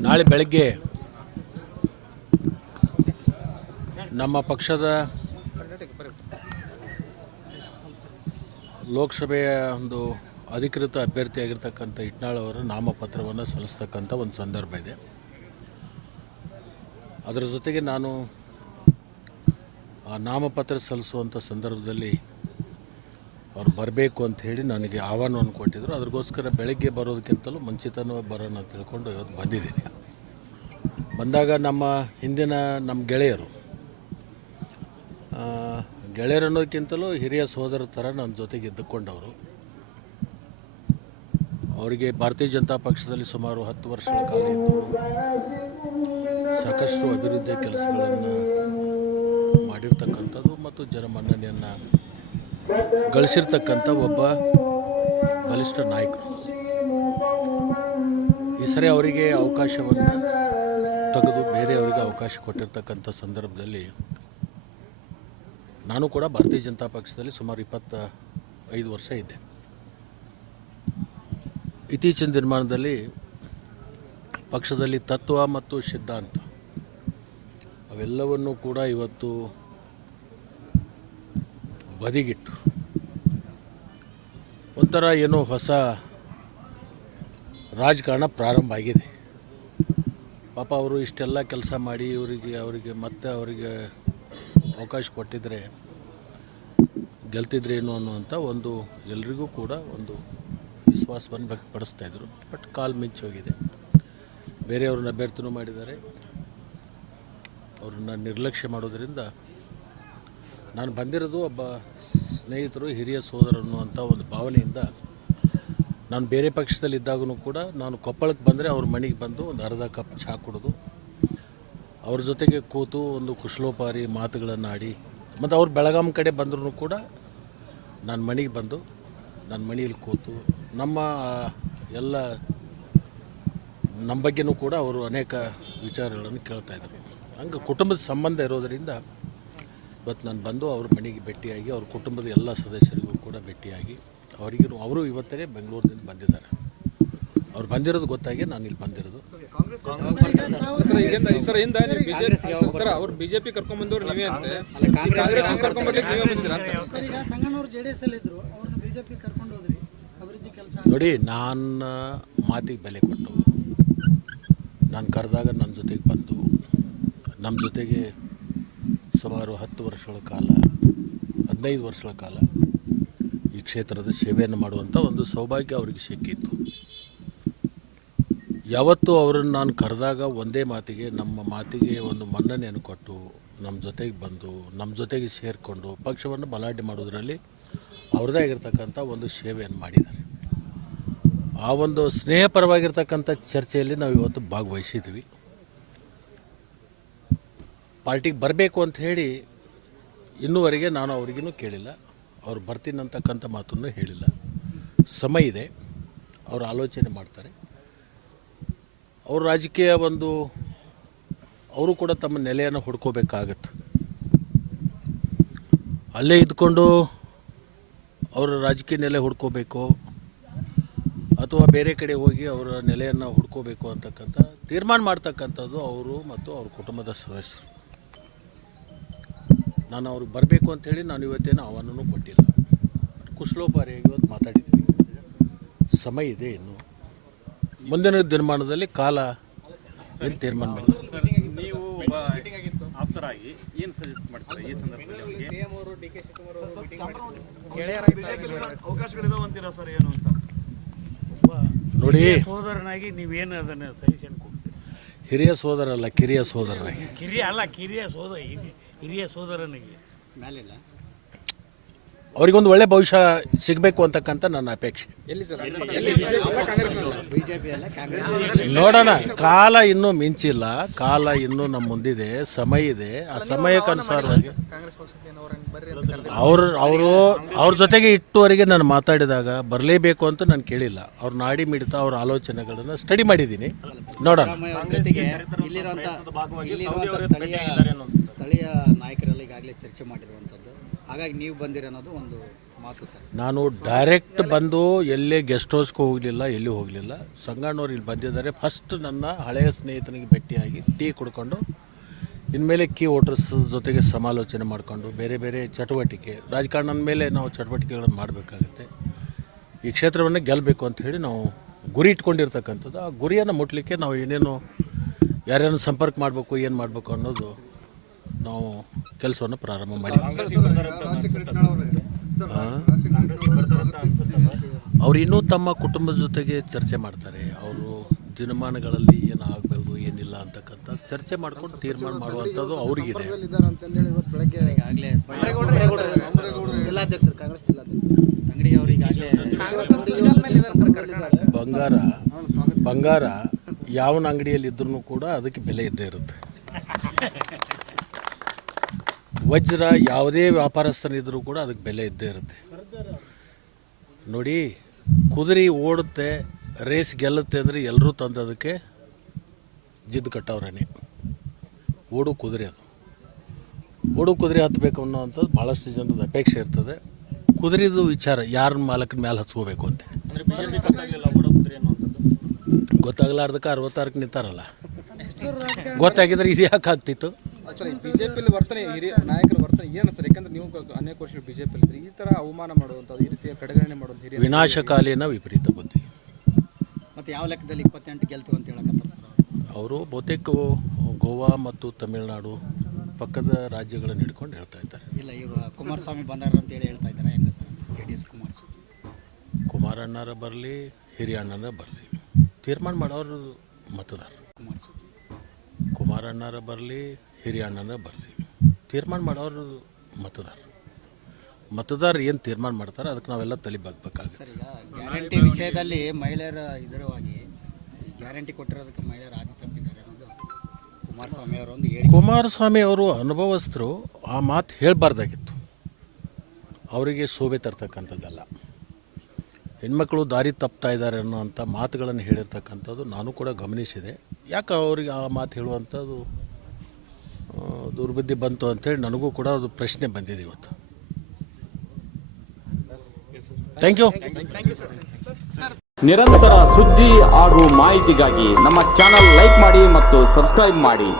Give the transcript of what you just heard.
ನಾಳೆ ಬೆಳಗ್ಗೆ ನಮ್ಮ ಪಕ್ಷದ ಲೋಕಸಭೆಯ ಒಂದು ಅಧಿಕೃತ ಅಭ್ಯರ್ಥಿಯಾಗಿರ್ತಕ್ಕಂಥ ಇಟ್ನಾಳ್ ಅವರ ನಾಮಪತ್ರವನ್ನು ಸಲ್ಲಿಸ್ತಕ್ಕಂಥ ಒಂದು ಸಂದರ್ಭ ಇದೆ. ಅದರ ಜೊತೆಗೆ ನಾನು ಆ ನಾಮಪತ್ರ ಸಲ್ಲಿಸುವಂಥ ಸಂದರ್ಭದಲ್ಲಿ ಅವ್ರು ಬರಬೇಕು ಅಂತ ಹೇಳಿ ನನಗೆ ಆಹ್ವಾನವನ್ನು ಕೊಟ್ಟಿದ್ದರು ಅದಕ್ಕೋಸ್ಕರ ಬೆಳಗ್ಗೆ ಬರೋದಕ್ಕಿಂತಲೂ ಮುಂಚಿತನೂ ಬರೋಣ ತಿಳ್ಕೊಂಡು ಇವತ್ತು ಬಂದಿದ್ದೀನಿ. ಬಂದಾಗ ನಮ್ಮ ಹಿಂದಿನ ನಮ್ಮ ಗೆಳೆಯರು ಗೆಳೆಯರು ಅನ್ನೋದಕ್ಕಿಂತಲೂ ಹಿರಿಯ ಸೋದರ ಥರ ನನ್ನ ಜೊತೆಗೆ ಇದ್ದುಕೊಂಡವರು. ಅವರಿಗೆ ಭಾರತೀಯ ಜನತಾ ಪಕ್ಷದಲ್ಲಿ ಸುಮಾರು ಹತ್ತು ವರ್ಷಗಳ ಕಾಲ ಇದ್ದು ಸಾಕಷ್ಟು ಅಭಿವೃದ್ಧಿಯ ಕೆಲಸಗಳನ್ನು ಮಾಡಿರ್ತಕ್ಕಂಥದ್ದು ಮತ್ತು ಜನಮನ್ನಣೆಯನ್ನು ಗಳಿಸಿರ್ತಕ್ಕಂಥ ಒಬ್ಬ ಬಲಿಷ್ಠ ನಾಯಕರು. ಈ ಸರಿ ಅವರಿಗೆ ಅವಕಾಶವನ್ನು ತೆಗೆದು ಬೇರೆಯವರಿಗೆ ಅವಕಾಶ ಕೊಟ್ಟಿರ್ತಕ್ಕಂಥ ಸಂದರ್ಭದಲ್ಲಿ ನಾನು ಕೂಡ ಭಾರತೀಯ ಜನತಾ ಪಕ್ಷದಲ್ಲಿ ಸುಮಾರು ಇಪ್ಪತ್ತ ಐದು ವರ್ಷ ಇದ್ದೆ. ಇತ್ತೀಚಿನ ದಿನಮಾನದಲ್ಲಿ ಪಕ್ಷದಲ್ಲಿ ತತ್ವ ಮತ್ತು ಸಿದ್ಧಾಂತ ಅವೆಲ್ಲವನ್ನು ಕೂಡ ಇವತ್ತು ಬದಿಗಿಟ್ಟು. ಒಂಥರ ಏನೋ ಹೊಸ ರಾಜಕಾರಣ ಪ್ರಾರಂಭ ಆಗಿದೆ. ಪಾಪ ಅವರು ಇಷ್ಟೆಲ್ಲ ಕೆಲಸ ಮಾಡಿ ಇವರಿಗೆ, ಅವರಿಗೆ ಮತ್ತೆ ಅವರಿಗೆ ಅವಕಾಶ ಕೊಟ್ಟಿದ್ರೆ ಗೆಲ್ತಿದ್ರೇನು ಅನ್ನುವಂಥ ಒಂದು ಎಲ್ರಿಗೂ ಕೂಡ ಒಂದು ವಿಶ್ವಾಸವನ್ನು ವ್ಯಕ್ತಪಡಿಸ್ತಾ ಇದ್ರು. ಬಟ್ ಕಾಲ್ ಮಿಂಚೋಗಿದೆ ಬೇರೆಯವ್ರನ್ನ ಅಭ್ಯರ್ಥಿನೂ ಮಾಡಿದ್ದಾರೆ. ಅವ್ರನ್ನ ನಿರ್ಲಕ್ಷ್ಯ ಮಾಡೋದ್ರಿಂದ ನಾನು ಬಂದಿರೋದು ಒಬ್ಬ ಸ್ನೇಹಿತರು, ಹಿರಿಯ ಸೋದರ ಅನ್ನುವಂಥ ಒಂದು ಭಾವನೆಯಿಂದ ನಾನು ಬೇರೆ ಪಕ್ಷದಲ್ಲಿ ಇದ್ದಾಗೂ ಕೂಡ ನಾನು ಕೊಪ್ಪಳಕ್ಕೆ ಬಂದರೆ ಅವ್ರ ಮನೆಗೆ ಬಂದು ಒಂದು ಅರ್ಧ ಕಪ್ ಚಹಾ ಕುಡಿದು ಅವ್ರ ಜೊತೆಗೆ ಕೂತು ಒಂದು ಕುಶಲೋಪಾರಿ ಮಾತುಗಳನ್ನು ಆಡಿ ಮತ್ತು ಅವ್ರು ಬೆಳಗಾಂ ಕಡೆ ಬಂದರೂ ಕೂಡ ನಾನು ಮನೆಗೆ ಬಂದು ನನ್ನ ಮನೆಯಲ್ಲಿ ಕೂತು ನಮ್ಮ ಎಲ್ಲ ನಮ್ಮ ಬಗ್ಗೆನೂ ಕೂಡ ಅವರು ಅನೇಕ ವಿಚಾರಗಳನ್ನು ಕೇಳ್ತಾ ಇದ್ದಾರೆ. ಹಂಗೆ ಕುಟುಂಬದ ಸಂಬಂಧ ಇರೋದರಿಂದ ಇವತ್ತು ನಾನು ಬಂದು ಅವ್ರ ಮನೆಗೆ ಭೇಟಿಯಾಗಿ ಅವ್ರ ಕುಟುಂಬದ ಎಲ್ಲ ಸದಸ್ಯರಿಗೂ ಕೂಡ ಭೇಟಿಯಾಗಿ ಅವರಿಗೆ ಅವರು ಇವತ್ತೇ ಬೆಂಗಳೂರಿನಿಂದ ಬಂದಿದ್ದಾರೆ. ಅವ್ರು ಬಂದಿರೋದು ಗೊತ್ತಾಗಿ ನಾನು ಇಲ್ಲಿ ಬಂದಿರೋದು. ಸರ್ ಈಗಿಂದ ಸರ್ ಇಂದ ನೀವು ಬಿಜೆಪಿ ಸರ್ ಅವ್ರು ಬಿಜೆಪಿ ಕರ್ಕೊಂಡ್ ಬಂದವ್ರು ನೀವೇ ಅಂತೆ. ಕಾಂಗ್ರೆಸ್ ಕರ್ಕೊಂಡ್ ಬರ್ಲಿಕ್ಕೆ ನೀವೇ ಬಂದಿರಾ ಅಂತ. ಸರ್ ಈಗ ಸಂಗಣ್ಣವ್ರು ಜೆ ಡಿ ಎಸ್ ಅಲ್ಲಿ ಇದ್ರು ಅವ್ರನ್ನ ಬಿಜೆಪಿ ಕರ್ಕೊಂಡು ಹೋದ್ರಿ ಕೆಲಸ ನೋಡಿ ನನ್ನ ಮಾತಿಗೆ ಬೆಲೆ ಕೊಟ್ಟು ನಾನು ಕರೆದಾಗ ನನ್ನ ಜೊತೆಗೆ ಬಂದು ನಮ್ಮ ಜೊತೆಗೆ ಸುಮಾರು ಹತ್ತು ವರ್ಷಗಳ ಕಾಲ, ಹದಿನೈದು ವರ್ಷಗಳ ಕಾಲ ಈ ಕ್ಷೇತ್ರದ ಸೇವೆಯನ್ನು ಮಾಡುವಂಥ ಒಂದು ಸೌಭಾಗ್ಯ ಅವರಿಗೆ ಸಿಕ್ಕಿತ್ತು. ಯಾವತ್ತೂ ಅವರನ್ನು ನಾನು ಕರೆದಾಗ ಒಂದೇ ಮಾತಿಗೆ, ನಮ್ಮ ಮಾತಿಗೆ ಒಂದು ಮನ್ನಣೆಯನ್ನು ಕೊಟ್ಟು, ನಮ್ಮ ಜೊತೆಗೆ ಬಂದು, ನಮ್ಮ ಜೊತೆಗೆ ಸೇರಿಕೊಂಡು ಪಕ್ಷವನ್ನು ಬಲಾಢ್ಯ ಮಾಡೋದರಲ್ಲಿ ಅವ್ರದ್ದೇ ಆಗಿರ್ತಕ್ಕಂಥ ಒಂದು ಸೇವೆಯನ್ನು ಮಾಡಿದ್ದಾರೆ. ಆ ಒಂದು ಸ್ನೇಹಪರವಾಗಿರ್ತಕ್ಕಂಥ ಚರ್ಚೆಯಲ್ಲಿ ನಾವು ಇವತ್ತು ಭಾಗವಹಿಸಿದ್ವಿ ಪಾರ್ಟಿಗೆ ಬರಬೇಕು ಅಂತ ಹೇಳಿ ಇನ್ನೂವರೆಗೆ ನಾನು ಅವ್ರಿಗೂ ಕೇಳಿಲ್ಲ. ಅವ್ರು ಬರ್ತೀನಿ ಅಂತಕ್ಕಂಥ ಮಾತನ್ನು ಹೇಳಿಲ್ಲ. ಸಮಯ ಇದೆ. ಅವರು ಆಲೋಚನೆ ಮಾಡ್ತಾರೆ. ಅವರು ರಾಜಕೀಯ ಒಂದು, ಅವರು ಕೂಡ ತಮ್ಮ ನೆಲೆಯನ್ನು ಹುಡ್ಕೋಬೇಕಾಗತ್ತೆ. ಅಲ್ಲೇ ಇದ್ಕೊಂಡು ಅವರ ರಾಜಕೀಯ ನೆಲೆ ಹುಡ್ಕೋಬೇಕು, ಅಥವಾ ಬೇರೆ ಕಡೆ ಹೋಗಿ ಅವರ ನೆಲೆಯನ್ನು ಹುಡ್ಕೋಬೇಕು ಅಂತಕ್ಕಂಥ ತೀರ್ಮಾನ ಮಾಡ್ತಕ್ಕಂಥದ್ದು ಅವರು ಮತ್ತು ಅವ್ರ ಕುಟುಂಬದ ಸದಸ್ಯರು. ನಾನು ಅವ್ರಿಗೆ ಬರಬೇಕು ಅಂಥೇಳಿ ನಾನು ಇವತ್ತೇನು ಆಹ್ವಾನನೂ ಕೊಟ್ಟಿಲ್ಲ. ಕುಶಲೋಪಾರಿಯಾಗಿ ಇವತ್ತು ಮಾತಾಡಿದ್ದೀನಿ. ಸಮಯ ಇದೆ ಇನ್ನು. ಮುಂದಿನ ದಿನಮಾನದಲ್ಲಿ ಕಾಲ ಏನು ತೀರ್ಮಾನ ಮಾಡಿದೆ ಸರ್ ನೀವು ಆಪ್ತರಾಗಿ ಏನು ಸಜೆಸ್ಟ್ ಮಾಡ್ತೀರಾ ಈ ಸಂದರ್ಭದಲ್ಲಿ ಸರ್ ಏನು ಅಂತ? ನೋಡಿ. ಸೋದರನಾಗಿ ನೀವೇನು ಅದನ್ನು ಸಜೆಷನ್ ಕೊಡ್ತೀರಿ? ಹಿರಿಯ ಸೋದರಲ್ಲ ಕಿರಿಯ ಸೋದರನಾಗಿ ಕಿರಿಯ ಅಲ್ಲ ಕಿರಿಯ ಸೋದರ. ಹಿರಿಯ ಹಿರಿಯ ಸೋದರನಿಗೆ ಅವರಿಗೊಂದು ಒಳ್ಳೆ ಭವಿಷ್ಯ ಸಿಗಬೇಕು ಅಂತಕ್ಕಂಥ ನನ್ನ ಅಪೇಕ್ಷೆ. ಎಲ್ಲಿ ಸರ್? ಕಾಂಗ್ರೆಸ್ ನೋಡೋಣ ಕಾಲ ಇನ್ನೂ ಮಿಂಚಿಲ್ಲ ಕಾಲ ಇನ್ನೂ ನಮ್ಮ ಮುಂದಿದೆ ಸಮಯ ಇದೆ. ಆ ಸಮಯಕ್ಕನುಸಾರವಾಗಿ. ಅವ್ರು ಅವರು ಅವ್ರ ಜೊತೆಗೆ ಇಟ್ಟುವರೆಗೆ ನಾನು ಮಾತಾಡಿದಾಗ ಬರಲೇಬೇಕು ಅಂತ ನಾನು ಕೇಳಿಲ್ಲ. ಅವ್ರ ನಾಡಿ ಮಿಡಿತ ಅವ್ರ ಆಲೋಚನೆಗಳನ್ನು ಸ್ಟಡಿ ಮಾಡಿದ್ದೀನಿ. ನೋಡೋಣ. ಸ್ಥಳೀಯ ನಾಯಕರಲ್ಲಿ ನಾಯಕರೆಲ್ಲ ಈಗಾಗಲೇ ಚರ್ಚೆ ಮಾಡಿರುವಂಥದ್ದು. ಹಾಗಾಗಿ ನೀವು ಬಂದಿರೋದು ಒಂದು ಮಾತು ಸರ್. ನಾನು ಡೈರೆಕ್ಟ್ ಬಂದು ಎಲ್ಲೇ ಗೆಸ್ಟ್ ಹೌಸ್ಗೆ ಹೋಗಲಿಲ್ಲ, ಎಲ್ಲಿ ಹೋಗಲಿಲ್ಲ. ಸಂಗಣ್ಣವ್ರು ಇಲ್ಲಿ ಬಂದಿದ್ದಾರೆ. ಫಸ್ಟ್ ನನ್ನ ಹಳೆಯ ಸ್ನೇಹಿತನಿಗೆ ಭೇಟಿಯಾಗಿ ಟೀ ಕುಡ್ಕೊಂಡು, ಇನ್ಮೇಲೆ ಕೀ ವೋಟರ್ಸ್ ಜೊತೆಗೆ ಸಮಾಲೋಚನೆ ಮಾಡಿಕೊಂಡು, ಬೇರೆ ಬೇರೆ ಚಟುವಟಿಕೆ ರಾಜಕಾರಣದ ಮೇಲೆ ನಾವು ಚಟುವಟಿಕೆಗಳನ್ನು ಮಾಡಬೇಕಾಗುತ್ತೆ. ಈ ಕ್ಷೇತ್ರವನ್ನು ಗೆಲ್ಲಬೇಕು ಅಂತ ಹೇಳಿ ನಾವು ಗುರಿ ಇಟ್ಕೊಂಡಿರ್ತಕ್ಕಂಥದ್ದು. ಆ ಗುರಿಯನ್ನು ಮುಟ್ಲಿಕ್ಕೆ ನಾವು ಏನೇನು, ಯಾರ್ಯಾರನ್ನು ಸಂಪರ್ಕ ಮಾಡಬೇಕು, ಏನು ಮಾಡಬೇಕು ಅನ್ನೋದು ನಾವು ಕೆಲಸವನ್ನು ಪ್ರಾರಂಭ ಮಾಡಿ. ಅವರು ಇನ್ನೂ ತಮ್ಮ ಕುಟುಂಬದ ಜೊತೆಗೆ ಚರ್ಚೆ ಮಾಡ್ತಾರೆ. ಅವರು ದಿನಮಾನಗಳಲ್ಲಿ ಏನು ಆಗಬೇಕು ಏನಿಲ್ಲ ಅಂತಕ್ಕಂಥ ಚರ್ಚೆ ಮಾಡ್ಕೊಂಡು ತೀರ್ಮಾನ ಮಾಡುವಂಥದ್ದು ಅವ್ರಿಗಿದೆ. ಬಂಗಾರ. ಬಂಗಾರ. ಯಾವನ ಅಂಗಡಿಯಲ್ಲಿ ಇದ್ರೂ ಕೂಡ ಅದಕ್ಕೆ ಬೆಲೆ ಇದ್ದೇ ಇರುತ್ತೆ. ವಜ್ರ ಯಾವುದೇ ವ್ಯಾಪಾರಸ್ಥನಿದ್ರೂ ಕೂಡ ಅದಕ್ಕೆ ಬೆಲೆ ಇದ್ದೇ ಇರುತ್ತೆ. ನೋಡಿ ಕುದುರೆ ಓಡುತ್ತೆ ರೇಸ್ ಗೆಲ್ಲುತ್ತೆ ಅಂದರೆ ಎಲ್ಲರೂ ತಂದು ಅದಕ್ಕೆ ಜಿದ್ದು ಕಟ್ಟವ್ರೇ ಓಡು ಕುದುರೆ ಅದು. ಓಡು ಕುದುರೆ ಹತ್ತಬೇಕು ಅನ್ನೋವಂಥದ್ದು ಭಾಳಷ್ಟು ಜನದ ಅಪೇಕ್ಷೆ ಇರ್ತದೆ. ಕುದುರೆದು ವಿಚಾರ ಯಾರ ಮಾಲಕನ ಮೇಲೆ ಹಚ್ಕೋಬೇಕು ಅಂತ. ಗೊತ್ತಾಗ್ಲಾರ್ದಕ್ಕೆ ಅರವತ್ತಾರಕ್ಕೆ ನಿಂತಾರಲ್ಲ. ಗೊತ್ತಾಗಿದ್ರೆ ಇದು ಯಾಕೆ ಆಗ್ತಿತ್ತು? ಸರ್ ಬಿಜೆಪಿಯಲ್ಲಿ ವರ್ತನೆ ಹಿರಿಯ ನಾಯಕರ ವರ್ತನೆ ಏನು ಸರ್? ಯಾಕಂದ್ರೆ ನೀವು ಕ- ಅನೇಕ ವರ್ಷ ಬಿಜೆಪಿಯಲ್ಲಿ ಈ ತರ ಅವಮಾನ ಮಾಡುವಂಥದ್ದು ಈ ರೀತಿಯ ಕಡೆಗಣನೆ ಮಾಡುವಂಥ ಹಿರಿಯ ವಿನಾಶಕಾಲೀನ ವಿಪರೀತ ಬುದ್ಧಿ. ಮತ್ತೆ ಯಾವ ಲೆಕ್ಕದಲ್ಲಿ ಇಪ್ಪತ್ತೆಂಟು ಗೆಲ್ತೀವಿ ಅಂತ ಹೇಳಕತ್ತಾರೆ ಸರ್ ಅವರು? ಬಹುತೇಕ ಗೋವಾ ಮತ್ತು ತಮಿಳುನಾಡು ಪಕ್ಕದ ರಾಜ್ಯಗಳನ್ನು ಹಿಡ್ಕೊಂಡು ಹೇಳ್ತಾ ಇದ್ದಾರೆ. ಇಲ್ಲ ಇವರು ಕುಮಾರಸ್ವಾಮಿ ಬಂದಾರ ಅಂತ ಹೇಳಿ ಹೇಳ್ತಾ ಇದ್ದಾರೆ. ಹೆಂಗೆ sir? J D S Kumaraswamy ಕುಮಾರಣ್ಣರ ಬರಲಿ ಹಿರಿಯಣ್ಣನ ಬರಲಿ. ತೀರ್ಮಾನ ಮಾಡೋರು ಮತದಾರ ಕುಮಾರಸ್ವಾಮಿ ಕುಮಾರಣ್ಣರ ಬರಲಿ ಹಿರಿಯಣ್ಣನ ಬರಲಿ ತೀರ್ಮಾನ ಮಾಡೋರು ಮತದಾರ ಮತದಾರರು ಏನು ತೀರ್ಮಾನ ಮಾಡ್ತಾರೆ ಅದಕ್ಕೆ ನಾವೆಲ್ಲ ತಲೆ ಬಗ್ಬೇಕಾಗುತ್ತೆ. ಗ್ಯಾರಂಟಿ ವಿಷಯದಲ್ಲಿ ಮಹಿಳೆಯರ ಇದರವಾಗಿ ಗ್ಯಾರಂಟಿ ಕೊಟ್ಟಿರೋದಕ್ಕೆ ಮಹಿಳೆಯರ ಆದಿ ತಪ್ಪಿದ್ದಾರೆ ಅನ್ನೋದು ಕುಮಾರಸ್ವಾಮಿ ಅವರು ಒಂದು ಹೇಳಿ ಕುಮಾರಸ್ವಾಮಿ ಅವರು ಅನುಭವಸ್ಥರು ಆ ಮಾತು ಹೇಳಬಾರ್ದಾಗಿತ್ತು. ಅವರಿಗೆ ಶೋಭೆ ತರ್ತಕ್ಕಂಥದ್ದಲ್ಲ. ಹೆಣ್ಮಕ್ಳು ದಾರಿ ತಪ್ತಾ ಇದ್ದಾರೆ ಅನ್ನೋಂಥ ಮಾತುಗಳನ್ನು ಹೇಳಿರ್ತಕ್ಕಂಥದ್ದು ನಾನು ಕೂಡ ಗಮನಿಸಿದೆ. ಯಾಕೆ ಅವ್ರಿಗೆ ಆ ಮಾತು ಹೇಳುವಂಥದ್ದು ದುರ್ಬುದ್ಧಿ ಬಂತು ಅಂತೇಳಿ ನನಗೂ ಕೂಡ ಅದು ಪ್ರಶ್ನೆ ಬಂದಿದೆ ಇವತ್ತು. ಥ್ಯಾಂಕ್ ಯು ನಿರಂತರ ಸುದ್ದಿ ಹಾಗೂ ಮಾಹಿತಿಗಾಗಿ ನಮ್ಮ ಚಾನಲ್ ಲೈಕ್ ಮಾಡಿ ಮತ್ತು ಸಬ್ಸ್ಕ್ರೈಬ್ ಮಾಡಿ.